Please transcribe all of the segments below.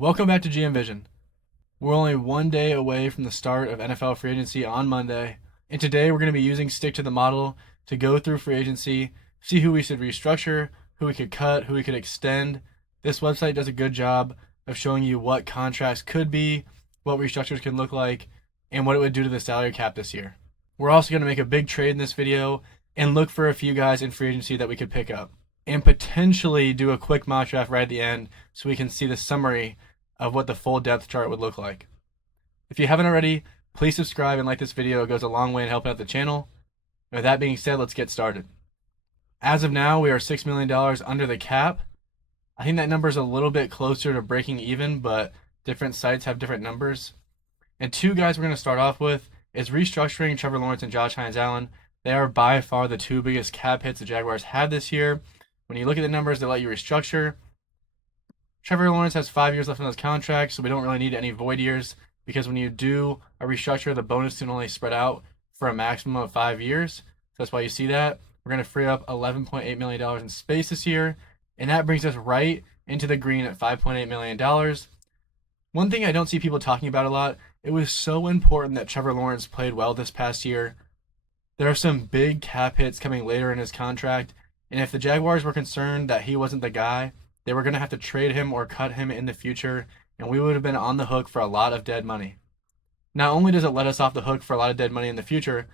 Welcome back to GM Vision. We're only one day away from the start of NFL free agency on Monday, and today we're going to be using Stick to the Model to go through free agency, see who we should restructure, who we could cut, who we could extend. This website does a good job of showing you what contracts could be, what restructures can look like, and what it would do to the salary cap this year. We're also going to make a big trade in this video and look for a few guys in free agency that we could pick up, and potentially do a quick mock draft right at the end so we can see the summary of what the full depth chart would look like. If you haven't already, please subscribe and like this video. It goes a long way in helping out the channel. And with that being said, let's get started. As of now, we are $6 million under the cap. I think that number is a little bit closer to breaking even, but different sites have different numbers. And two guys we're going to start off with is restructuring Trevor Lawrence and Josh Hines-Allen. They are by far the two biggest cap hits the Jaguars had this year. When you look at the numbers that let you restructure, Trevor Lawrence has 5 years left on his contract, so we don't really need any void years, because when you do a restructure, the bonus can only spread out for a maximum of 5 years. So that's why you see that. We're going to free up $11.8 million in space this year, and that brings us right into the green at $5.8 million. One thing I don't see people talking about a lot, it was so important that Trevor Lawrence played well this past year. There are some big cap hits coming later in his contract, and if the Jaguars were concerned that he wasn't the guy, they were going to have to trade him or cut him in the future, and we would have been on the hook for a lot of dead money. Not only does it let us off the hook for a lot of dead money in the future,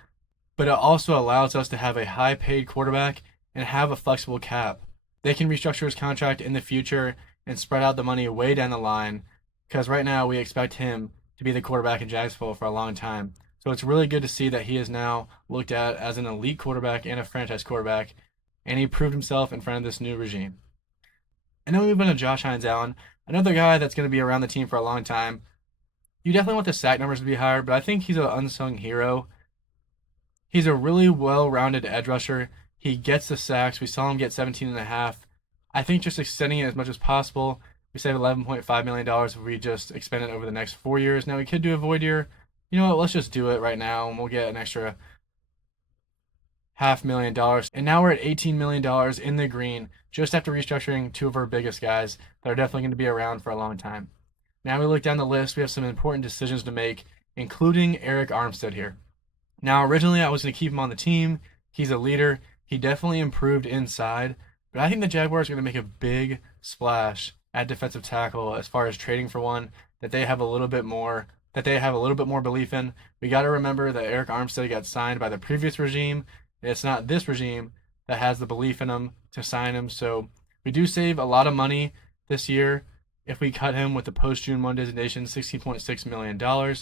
but it also allows us to have a high-paid quarterback and have a flexible cap. They can restructure his contract in the future and spread out the money way down the line, because right now we expect him to be the quarterback in Jacksonville for a long time. So it's really good to see that he is now looked at as an elite quarterback and a franchise quarterback, and he proved himself in front of this new regime. And then we move on to Josh Hines-Allen, another guy that's going to be around the team for a long time. You definitely want the sack numbers to be higher, but I think he's an unsung hero. He's a really well-rounded edge rusher. He gets the sacks. We saw him get 17.5. I think just extending it as much as possible. We save $11.5 million if we just expend it over the next 4 years. Now, we could do a void year. You know what? Let's just do it right now, and we'll get an extra $500,000. And now we're at $18 million in the green, just after restructuring two of our biggest guys that are definitely going to be around for a long time. Now we look down the list, we have some important decisions to make, including Arik Armstead here. Now, originally I was going to keep him on the team. He's a leader. He definitely improved inside, but I think the Jaguars are going to make a big splash at defensive tackle as far as trading for one that they have a little bit more belief in. We got to remember that Arik Armstead got signed by the previous regime. It's not this regime that has the belief in him to sign him. So we do save a lot of money this year if we cut him with the post-June 1 designation, $16.6 million,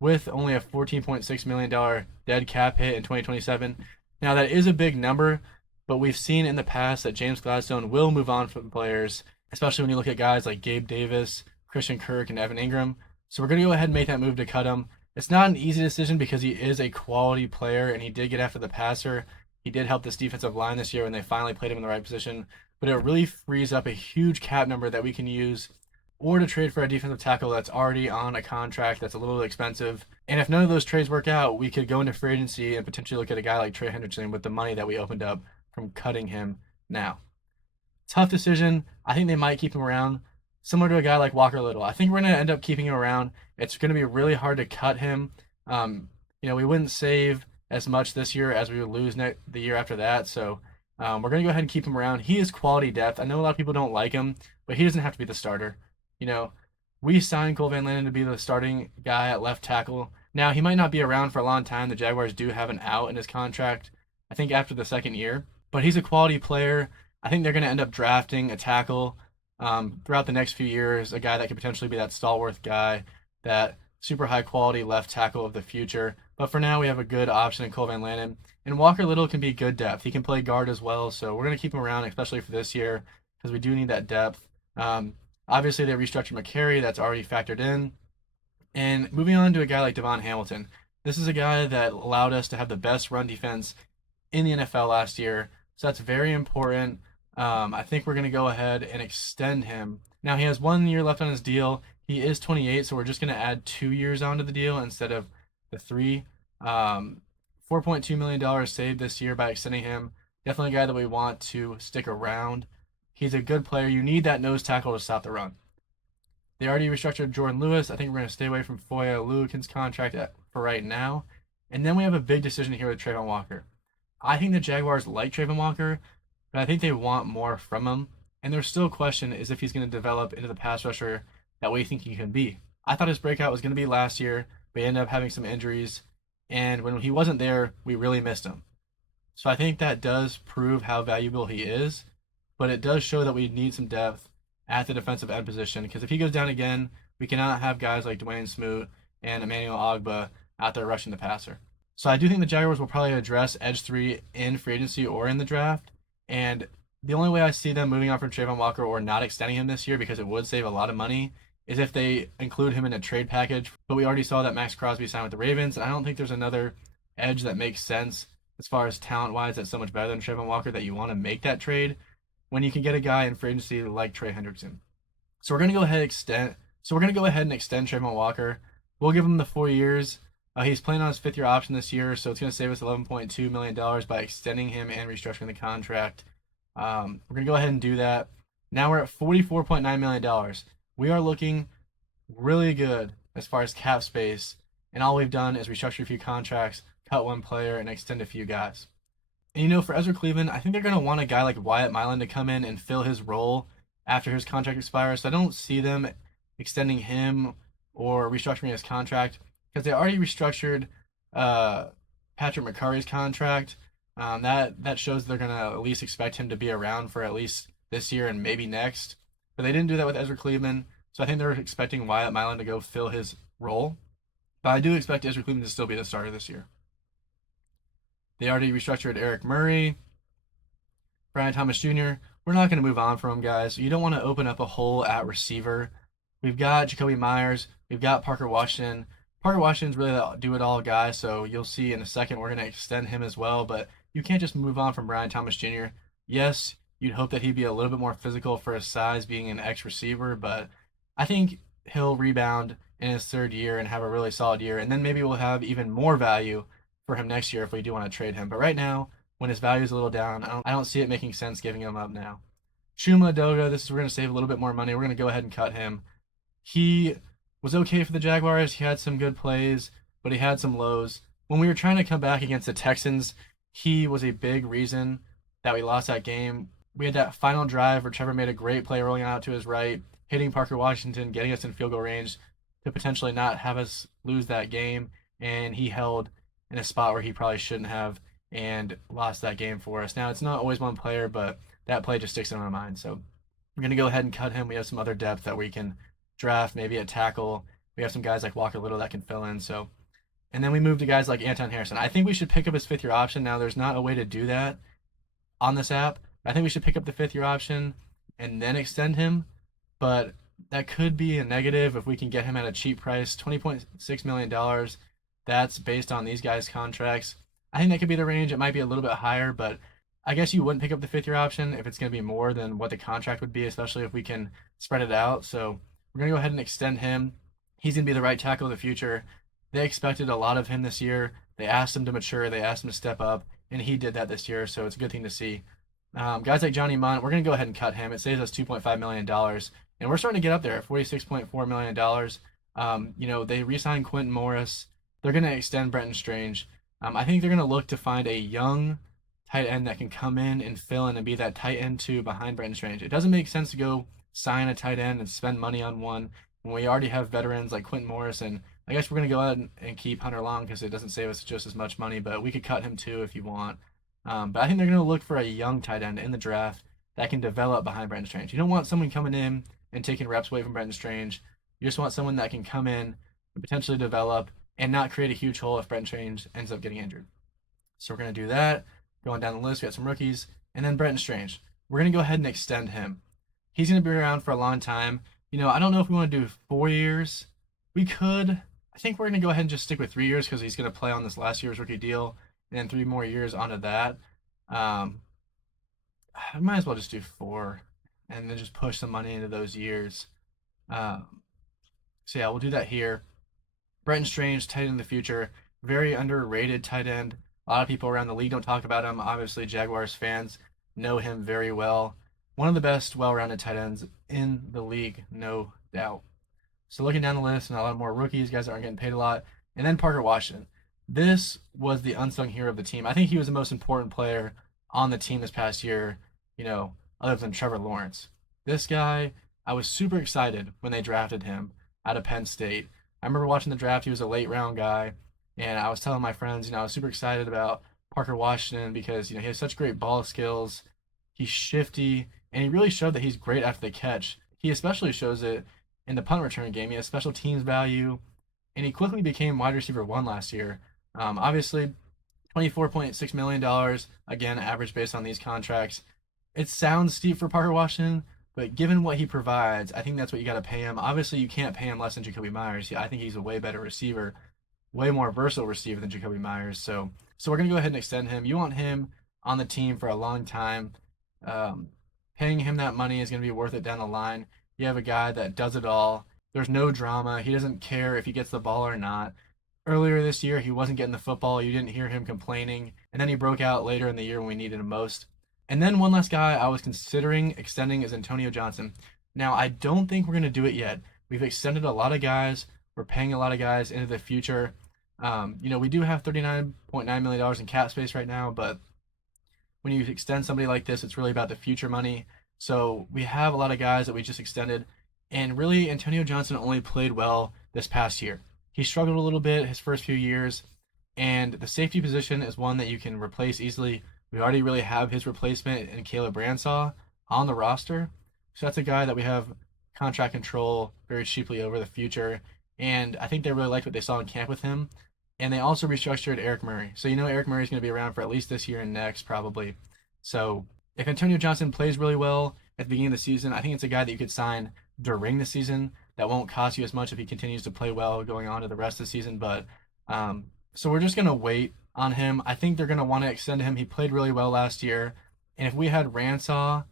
with only a $14.6 million dead cap hit in 2027. Now, that is a big number, but we've seen in the past that James Gladstone will move on from players, especially when you look at guys like Gabe Davis, Christian Kirk, and Evan Ingram. So we're going to go ahead and make that move to cut him. It's not an easy decision because he is a quality player and he did get after the passer. He did help this defensive line this year when they finally played him in the right position, but it really frees up a huge cap number that we can use or to trade for a defensive tackle that's already on a contract that's a little expensive. And if none of those trades work out, we could go into free agency and potentially look at a guy like Trey Hendrickson with the money that we opened up from cutting him now. Tough decision. I think they might keep him around, similar to a guy like Walker Little. I think we're going to end up keeping him around. It's going to be really hard to cut him. We wouldn't save as much this year as we would lose the year after that. So we're going to go ahead and keep him around. He is quality depth. I know a lot of people don't like him, but he doesn't have to be the starter. We signed Cole Van Landen to be the starting guy at left tackle. Now, he might not be around for a long time. The Jaguars do have an out in his contract, I think after the second year, but he's a quality player. I think they're going to end up drafting a tackle throughout the next few years, a guy that could potentially be that stalwart guy, that super high quality left tackle of the future. But for now, we have a good option in Cole Van Landen. And Walker Little can be good depth. He can play guard as well, so we're going to keep him around, especially for this year, because we do need that depth. Obviously, they restructured McCary. That's already factored in. And moving on to a guy like Devon Hamilton. This is a guy that allowed us to have the best run defense in the NFL last year, so that's very important. I think we're going to go ahead and extend him. Now, he has 1 year left on his deal. He is 28, so we're just going to add 2 years onto the deal instead of the 3. $4.2 million saved this year by extending him. Definitely a guy that we want to stick around. He's a good player. You need that nose tackle to stop the run. They already restructured Jordan Lewis. I think we're going to stay away from Foya Lukin's contract for right now. And then we have a big decision here with Trayvon Walker. I think the Jaguars like Trayvon Walker, but I think they want more from him. And there's still a question is if he's going to develop into the pass rusher that we think he can be. I thought his breakout was going to be last year, but he ended up having some injuries. And when he wasn't there, we really missed him. So I think that does prove how valuable he is, but it does show that we need some depth at the defensive end position because if he goes down again, we cannot have guys like Dwayne Smoot and Emmanuel Ogbah out there rushing the passer. So I do think the Jaguars will probably address edge 3 in free agency or in the draft. And the only way I see them moving on from Trayvon Walker or not extending him this year, because it would save a lot of money, is if they include him in a trade package. But we already saw that Max Crosby signed with the Ravens, and I don't think there's another edge that makes sense as far as talent-wise that's so much better than Trayvon Walker that you want to make that trade when you can get a guy in free agency like Trey Hendrickson. So we're going to go ahead and extend Trayvon Walker. We'll give him the 4 years. He's playing on his 5th-year option this year, so it's going to save us $11.2 million by extending him and restructuring the contract. We're going to go ahead and do that. Now we're at $44.9 million. We are looking really good as far as cap space, and all we've done is restructure a few contracts, cut one player, and extend a few guys. And for Ezra Cleveland, I think they're going to want a guy like Wyatt Milan to come in and fill his role after his contract expires. So I don't see them extending him or restructuring his contract because they already restructured Patrick McCurry's contract. That shows they're going to at least expect him to be around for at least this year and maybe next. But they didn't do that with Ezra Cleveland. So I think they're expecting Wyatt Milan to go fill his role. But I do expect Ezra Cleveland to still be the starter this year. They already restructured Eric Murray, Brian Thomas Jr. We're not going to move on from him, guys. You don't want to open up a hole at receiver. We've got Jacoby Myers. We've got Parker Washington. Parker Washington's really a do-it-all guy, so you'll see in a second we're going to extend him as well. But you can't just move on from Brian Thomas Jr. Yes, you'd hope that he'd be a little bit more physical for his size being an ex-receiver, but I think he'll rebound in his 3rd year and have a really solid year. And then maybe we'll have even more value for him next year if we do want to trade him. But right now, when his value is a little down, I don't see it making sense giving him up now. Chuma Edoga, we're going to save a little bit more money. We're going to go ahead and cut him. He was okay for the Jaguars. He had some good plays, but he had some lows. When we were trying to come back against the Texans, he was a big reason that we lost that game. We had that final drive where Trevor made a great play rolling out to his right, hitting Parker Washington, getting us in field goal range to potentially not have us lose that game, and he held in a spot where he probably shouldn't have and lost that game for us. Now, it's not always one player, but that play just sticks in my mind. So we're going to go ahead and cut him. We have some other depth that we can draft, maybe at tackle. We have some guys like Walker Little that can fill in. And then we move to guys like Anton Harrison. I think we should pick up his 5th-year option. Now, there's not a way to do that on this app. I think we should pick up the 5th-year option and then extend him, but that could be a negative if we can get him at a cheap price, $20.6 million. That's based on these guys' contracts. I think that could be the range. It might be a little bit higher, but I guess you wouldn't pick up the 5th-year option if it's going to be more than what the contract would be, especially if we can spread it out. So we're going to go ahead and extend him. He's going to be the right tackle of the future. They expected a lot of him this year. They asked him to mature. They asked him to step up, and he did that this year, so it's a good thing to see. Guys like Johnny Mundt, we're going to go ahead and cut him. It saves us $2.5 million, and we're starting to get up there at $46.4 million. They re-signed Quentin Morris. They're going to extend Brenton Strange. I think they're going to look to find a young tight end that can come in and fill in and be that tight end 2 behind Brenton Strange. It doesn't make sense to go sign a tight end and spend money on one when we already have veterans like Quentin Morris. And I guess we're going to go ahead and keep Hunter Long because it doesn't save us just as much money, but we could cut him too if you want. But I think they're going to look for a young tight end in the draft that can develop behind Brenton Strange. You don't want someone coming in and taking reps away from Brenton Strange. You just want someone that can come in and potentially develop and not create a huge hole if Brenton Strange ends up getting injured. So we're going to do that. Going down the list, we got some rookies. And then Brenton Strange. We're going to go ahead and extend him. He's going to be around for a long time. I don't know if we want to do 4 years. We could. I think we're going to go ahead and just stick with 3 years because he's going to play on this last year's rookie deal and then 3 more years onto that. I might as well just do 4 and then just push some money into those years. So yeah, we'll do that here. Brenton Strange, tight end in the future, very underrated tight end. A lot of people around the league don't talk about him. Obviously, Jaguars fans know him very well. One of the best well-rounded tight ends in the league, no doubt. So looking down the list and a lot more rookies, guys that aren't getting paid a lot, and then Parker Washington. This was the unsung hero of the team. I think he was the most important player on the team this past year, other than Trevor Lawrence. This guy, I was super excited when they drafted him out of Penn State. I remember watching the draft. He was a late round guy, and I was telling my friends, I was super excited about Parker Washington because he has such great ball skills. He's shifty, and he really showed that he's great after the catch. He especially shows it in the punt return game. He has special teams value, and he quickly became wide receiver one last year. Obviously, $24.6 million, again, average based on these contracts. It sounds steep for Parker Washington, but given what he provides, I think that's what you got to pay him. Obviously, you can't pay him less than Jacoby Myers. I think he's a way better receiver, way more versatile receiver than Jacoby Myers. So we're gonna go ahead and extend him. You want him on the team for a long time. Um, Paying him that money is gonna be worth it down the line. You have a guy that does it all. There's no drama. He doesn't care if he gets the ball or not. Earlier this year, he wasn't getting the football. You didn't hear him complaining. And then he broke out later in the year when we needed him most. And then one last guy I was considering extending is Antonio Johnson. Now, I don't think we're going to do it yet. We've extended a lot of guys. We're paying a lot of guys into the future. We do have $39.9 million in cap space right now, but when you extend somebody like this, it's really about the future money. So we have a lot of guys that we just extended. And really, Antonio Johnson only played well this past year. He struggled a little bit his first few years, and the safety position is one that you can replace easily. We already really have his replacement in Caleb Bransaw on the roster. So that's a guy that we have contract control very cheaply over the future. And I think they really liked what they saw in camp with him. And they also restructured Eric Murray. So Eric Murray is going to be around for at least this year and next, probably. So if Antonio Johnson plays really well at the beginning of the season, I think it's a guy that you could sign during the season that won't cost you as much if he continues to play well going on to the rest of the season. But so we're just going to wait on him. I think they're going to want to extend him. He played really well last year. And if we had Ransaw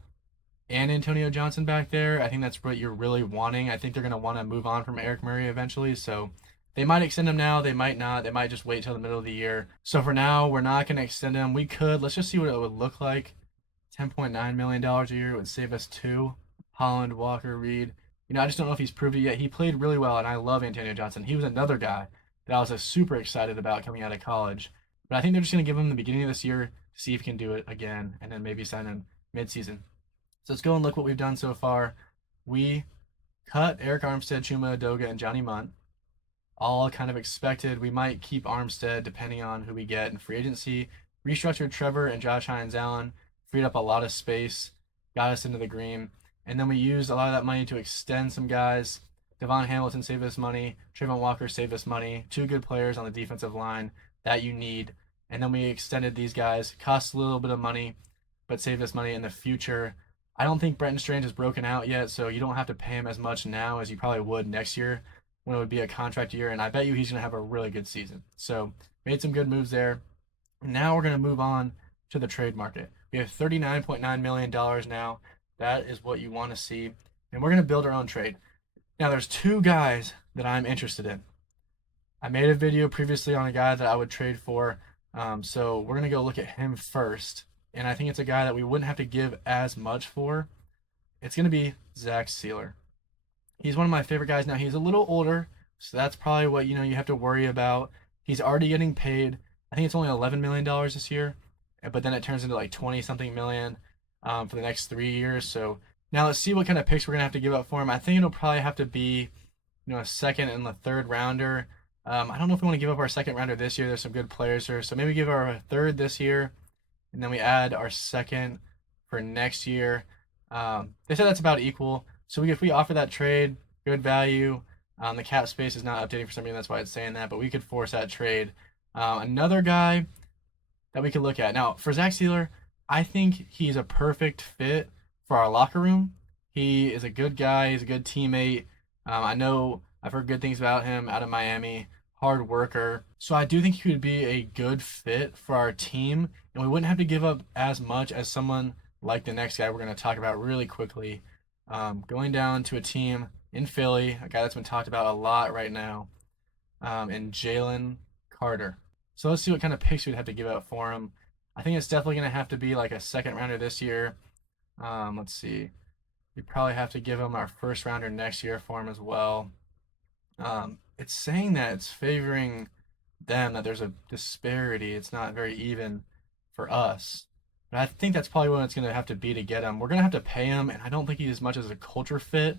and Antonio Johnson back there, I think that's what you're really wanting. I think they're going to want to move on from Eric Murray eventually. So they might extend him now. They might not. They might just wait till the middle of the year. So for now, we're not going to extend him. We could. Let's just see what it would look like. $10.9 million a year would save us two. Holland, Walker, Reed. I just don't know if he's proved it yet. He played really well, and I love Antonio Johnson. He was another guy that I was super excited about coming out of college. But I think they're just going to give him the beginning of this year to see if he can do it again, and then maybe sign him mid-season. So let's go and look what we've done so far. We cut Eric Armstead, Chuma Edoga, and Johnny Munt. All kind of expected. We might keep Armstead depending on who we get in free agency. Restructured Trevor and Josh Hines Allen. Freed up a lot of space. Got us into the green. And then we used a lot of that money to extend some guys. Devon Hamilton saved us money. Trayvon Walker saved us money. Two good players on the defensive line that you need. And then we extended these guys. Cost a little bit of money, but saved us money in the future. I don't think Brenton Strange is broken out yet, so you don't have to pay him as much now as you probably would next year when it would be a contract year. And I bet you he's going to have a really good season. So made some good moves there. Now we're going to move on to the trade market. We have $39.9 million now. That is what you want to see. And we're going to build our own trade. Now, there's two guys that I'm interested in. I made a video previously on a guy that I would trade for. So we're going to go look at him first. And I think it's a guy that we wouldn't have to give as much for. It's going to be Zach Sealer. He's one of my favorite guys. Now, he's a little older, so that's probably what you have to worry about. He's already getting paid. I think it's only $11 million this year, but then it turns into like 20-something million for the next 3 years. So now let's see what kind of picks we're going to have to give up for him. I think it'll probably have to be a second and a third rounder. I don't know if we want to give up our second rounder this year. There's some good players here. So maybe give our third this year, and then we add our second for next year. They said that's about equal. So if we offer that trade, good value. The cap space is not updating for some reason. That's why it's saying that. But we could force that trade. Another guy that we could look at. Now, for Zach Sealer, I think he's a perfect fit for our locker room. He is a good guy. He's a good teammate. I know I've heard good things about him out of Miami. Hard worker. So I do think he would be a good fit for our team. And we wouldn't have to give up as much as someone like the next guy we're going to talk about really quickly. Going down to a team in Philly, a guy that's been talked about a lot right now, and Jalen Carter. So let's see what kind of picks we'd have to give up for him. I think it's definitely going to have to be like a second rounder this year. Let's see. We probably have to give him our first rounder next year for him as well. It's saying that it's favoring them, that there's a disparity. It's not very even for us. But I think that's probably what it's going to have to be to get him. We're going to have to pay him, and I don't think he's as much as a culture fit.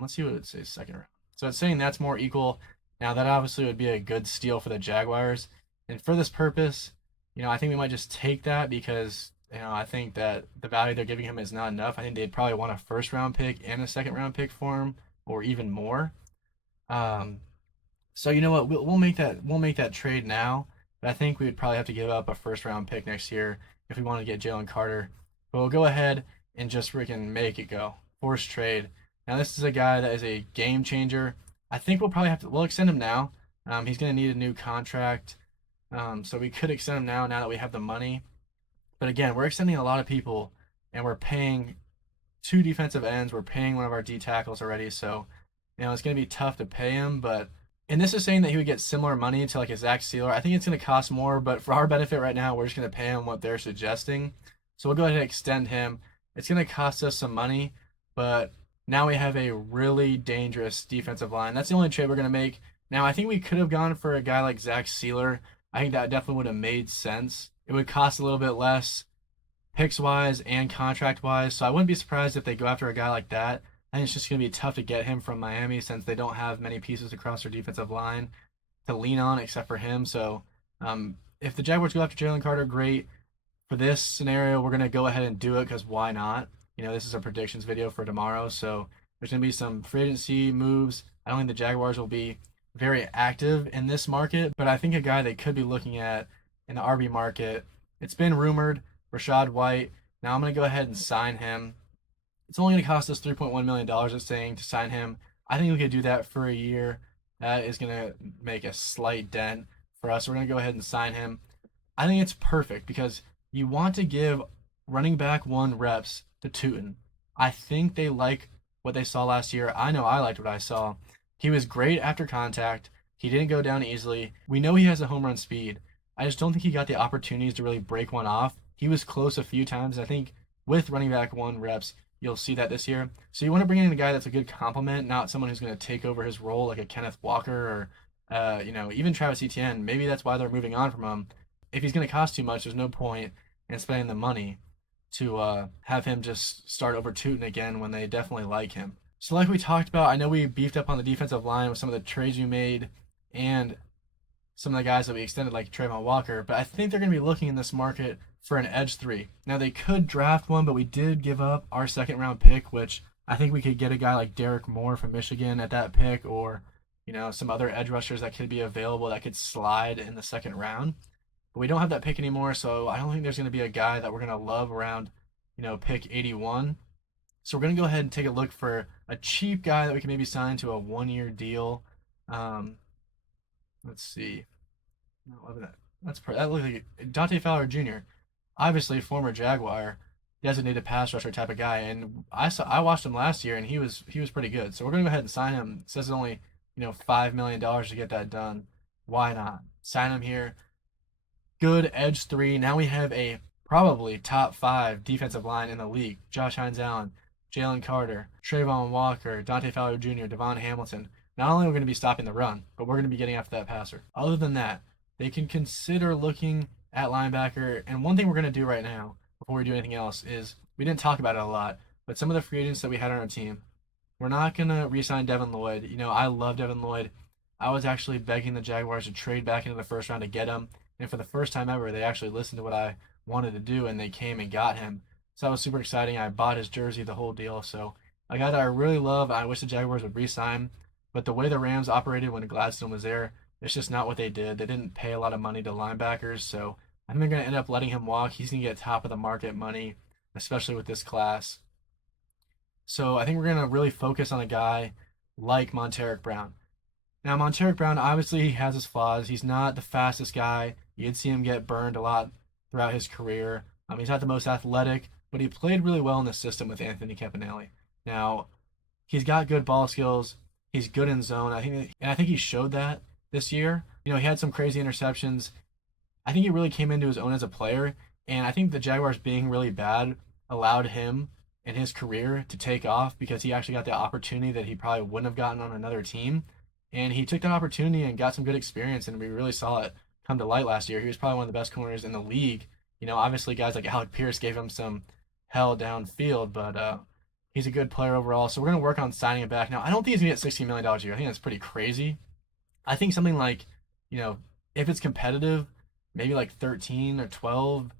Let's see what it says second round. So it's saying that's more equal. Now that obviously would be a good steal for the Jaguars. And for this purpose, I think we might just take that because, I think that the value they're giving him is not enough. I think they'd probably want a first round pick and a second round pick for him, or even more. Um, so you know what? We'll make that trade now. But I think we would probably have to give up a first round pick next year if we want to get Jalen Carter. But we'll go ahead and just freaking make it go. Force trade. Now this is a guy that is a game changer. I think we'll extend him now. He's gonna need a new contract. So we could extend him now that we have the money. But again, we're extending a lot of people and we're paying two defensive ends. We're paying one of our D tackles already. So, it's going to be tough to pay him. And this is saying that he would get similar money to like a Zach Sealer. I think it's going to cost more, but for our benefit right now, we're just going to pay him what they're suggesting. So we'll go ahead and extend him. It's going to cost us some money, but now we have a really dangerous defensive line. That's the only trade we're going to make. Now, I think we could have gone for a guy like Zach Sealer. I think that definitely would have made sense. It would cost a little bit less picks wise and contract wise. So I wouldn't be surprised if they go after a guy like that. I think it's just going to be tough to get him from Miami since they don't have many pieces across their defensive line to lean on except for him. So if the Jaguars go after Jalen Carter, great. For this scenario, we're going to go ahead and do it because why not? This is a predictions video for tomorrow. So there's going to be some free agency moves. I don't think the Jaguars will be very active in this market, but I think a guy they could be looking at in the RB market, it's been rumored, Rachaad White. Now I'm going to go ahead and sign him. It's only going to cost us $3.1 million, it's saying, to sign him. I think we could do that for a year. That is going to make a slight dent for us. We're going to go ahead and sign him. I think it's perfect because you want to give running back one reps to Tootin. I think they like what they saw last year. I know I liked what I saw. He was great after contact. He didn't go down easily. We know he has a home run speed. I just don't think he got the opportunities to really break one off. He was close a few times. I think with running back one reps, you'll see that this year. So you want to bring in a guy that's a good complement, not someone who's going to take over his role like a Kenneth Walker or, even Travis Etienne. Maybe that's why they're moving on from him. If he's going to cost too much, there's no point in spending the money to have him just start over Tootin again when they definitely like him. So like we talked about, I know we beefed up on the defensive line with some of the trades we made and some of the guys that we extended like Trayvon Walker, but I think they're going to be looking in this market for an edge 3. Now they could draft one, but we did give up our second round pick, which I think we could get a guy like Derek Moore from Michigan at that pick, or some other edge rushers that could be available that could slide in the second round. But we don't have that pick anymore, so I don't think there's going to be a guy that we're going to love around pick 81. So we're going to go ahead and take a look for a cheap guy that we can maybe sign to a 1-year deal. Let's see. That looks like Dante Fowler Jr., obviously former Jaguar, designated pass rusher type of guy, and I watched him last year and he was pretty good. So we're gonna go ahead and sign him. It says it's only $5 million to get that done. Why not sign him here? Good edge 3. Now we have a probably top 5 defensive line in the league. Josh Hines Allen, Jalen Carter, Trayvon Walker, Dante Fowler Jr., Devon Hamilton. Not only are we going to be stopping the run, but we're going to be getting after that passer. Other than that, they can consider looking at linebacker. And one thing we're going to do right now, before we do anything else, is we didn't talk about it a lot, but some of the free agents that we had on our team, we're not going to re-sign Devin Lloyd. I love Devin Lloyd. I was actually begging the Jaguars to trade back into the first round to get him. And for the first time ever, they actually listened to what I wanted to do, and they came and got him. So that was super exciting. I bought his jersey, the whole deal. So a guy that I really love, I wish the Jaguars would re-sign. But the way the Rams operated when Gladstone was there, it's just not what they did. They didn't pay a lot of money to linebackers. So I think they're going to end up letting him walk. He's going to get top of the market money, especially with this class. So I think we're going to really focus on a guy like Monteric Brown. Now, Monteric Brown, obviously, he has his flaws. He's not the fastest guy. You did see him get burned a lot throughout his career. He's not the most athletic, but he played really well in the system with Anthony Campanelli. Now, he's got good ball skills. He's good in zone. I think he showed that this year. He had some crazy interceptions. I think he really came into his own as a player, and I think the Jaguars being really bad allowed him in his career to take off because he actually got the opportunity that he probably wouldn't have gotten on another team. and he took that opportunity and got some good experience, and we really saw it come to light last year. He was probably one of the best corners in the league. Obviously guys like Alec Pierce gave him some hell downfield, but he's a good player overall. So we're gonna work on signing him back. Now I don't think he's gonna get $16 million a year. I think that's pretty crazy. I think something like, you know, if it's competitive, maybe like 13 or 12.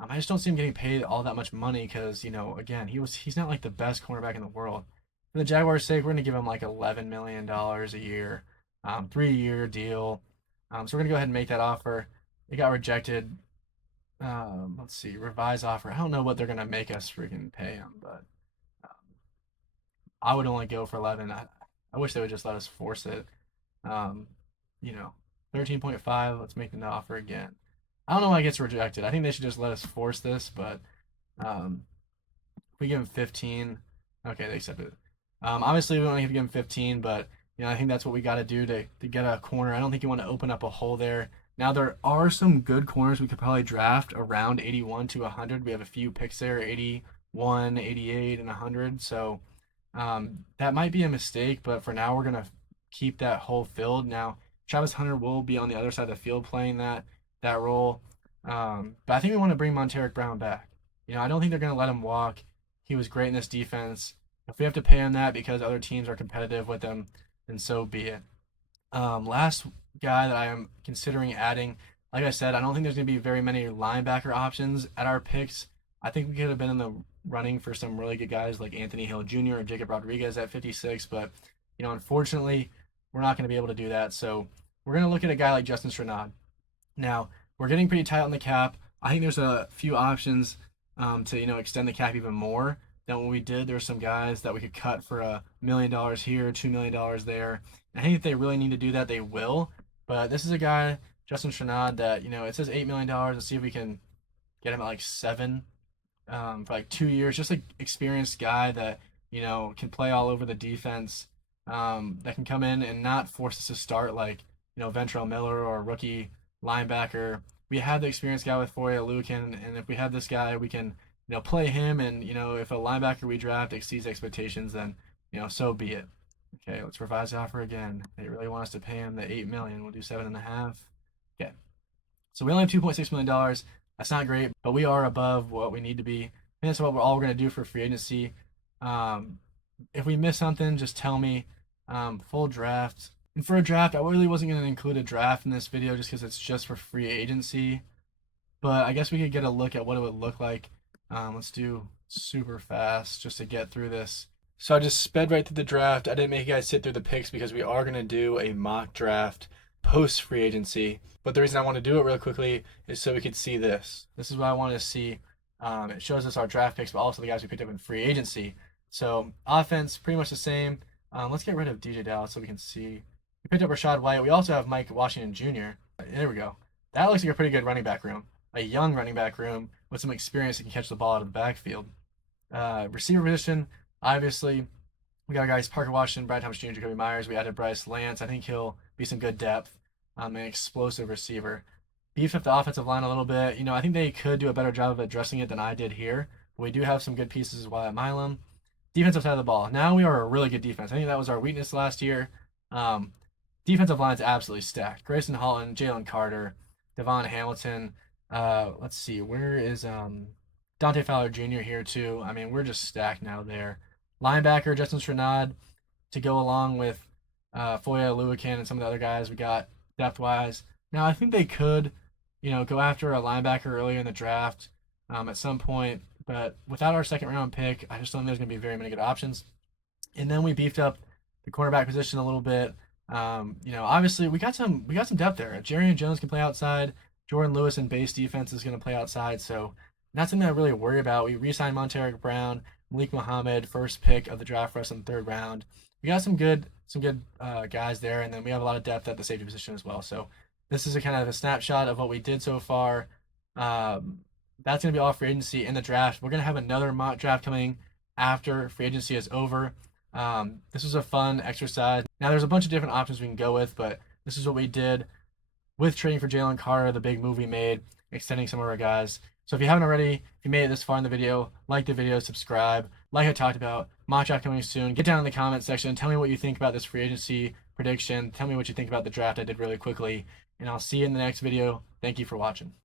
I just don't see him getting paid all that much money because, again, he's not like the best cornerback in the world. For the Jaguars' sake, we're gonna give him like $11 million a year, 3-year deal. So we're gonna go ahead and make that offer. It got rejected. Let's see, revised offer. I don't know what they're gonna make us freaking pay him, but I would only go for 11. I wish they would just let us force it. Um, you know, 13.5. Let's make the offer again. I don't know why it gets rejected. I think they should just let us force this, but if we give him 15, okay, they accept it. Obviously, we don't have to give him 15, but I think that's what we got to do to get a corner. I don't think you want to open up a hole there. Now there are some good corners we could probably draft around 81 to 100. We have a few picks there, 81, 88, and 100. So that might be a mistake, but for now we're gonna keep that hole filled. Now Travis Hunter will be on the other side of the field playing that role, but I think we want to bring Monteric Brown back. I don't think they're gonna let him walk. He was great in this defense. If we have to pay him that because other teams are competitive with him, then so be it. Last guy that I am considering adding, like I said, I don't think there's going to be very many linebacker options at our picks. I think we could have been in the running for some really good guys like Anthony Hill Jr. or Jacob Rodriguez at 56, but unfortunately, we're not going to be able to do that. So we're going to look at a guy like Justin Strnad. Now we're getting pretty tight on the cap. I think there's a few options to extend the cap even more than what we did. There's some guys that we could cut for $1 million here, $2 million there. I think if they really need to do that, they will. But this is a guy, Justin Strnad, that it says $8 million. Let's see if we can get him at like 7 for like 2 years. Just an experienced guy that can play all over the defense. That can come in and not force us to start like Ventrell Miller or a rookie linebacker. We have the experienced guy with Foye Oluokun, and if we have this guy, we can play him. And if a linebacker we draft exceeds expectations, then so be it. Okay, let's revise the offer again. They really want us to pay him the $8 million. We'll do 7.5. Okay, so we only have $2.6 million. That's not great, but we are above what we need to be. And that's what we're all going to do for free agency. If we miss something, just tell me. Full draft. And for a draft, I really wasn't going to include a draft in this video just because it's just for free agency. But I guess we could get a look at what it would look like. Let's do super fast just to get through this. So I just sped right through the draft. I didn't make you guys sit through the picks because we are going to do a mock draft post free agency. But the reason I want to do it real quickly is so we could see this. This is what I wanted to see. It shows us our draft picks, but also the guys we picked up in free agency. So offense, pretty much the same. Let's get rid of DJ Dallas so we can see. We picked up Rachaad White. We also have Mike Washington Jr. There we go. That looks like a pretty good running back room. A young running back room with some experience that can catch the ball out of the backfield. Receiver position, obviously, we got guys Parker Washington, Brad Thomas Jr., Jacoby Myers. We added Bryce Lance. I think he'll be some good depth. An explosive receiver. Beefed up the offensive line a little bit. I think they could do a better job of addressing it than I did here. We do have some good pieces as well at Milam. Defensive side of the ball. Now we are a really good defense. I think that was our weakness last year. Defensive line's absolutely stacked. Grayson Halton, Jalen Carter, Devon Hamilton. Let's see, where is Dante Fowler Jr. here too? I mean, we're just stacked now there. Linebacker, Justin Strnad, to go along with Foye Oluokun and some of the other guys we got depth-wise. Now, I think they could, go after a linebacker earlier in the draft at some point, but without our second-round pick, I just don't think there's going to be very many good options. And then we beefed up the cornerback position a little bit. Obviously we got some depth there. Jarian Jones can play outside. Jordan Lewis in base defense is going to play outside, so not something I really worry about. We re-signed Monteric Brown, Malik Muhammad, first pick of the draft for us in the 3rd round. We got some good guys there, and then we have a lot of depth at the safety position as well. So this is a kind of a snapshot of what we did so far. That's going to be all free agency. In the draft, we're going to have another mock draft coming after free agency is over. This was a fun exercise. Now there's a bunch of different options we can go with, but this is what we did with trading for Jalen Carter, the big move we made, extending some of our guys. So if you haven't already, if you made it this far in the video, like the video, subscribe. Like I talked about, mock draft coming soon. Get down in the comment section. Tell me what you think about this free agency prediction. Tell me what you think about the draft I did really quickly, and I'll see you in the next video. Thank you for watching.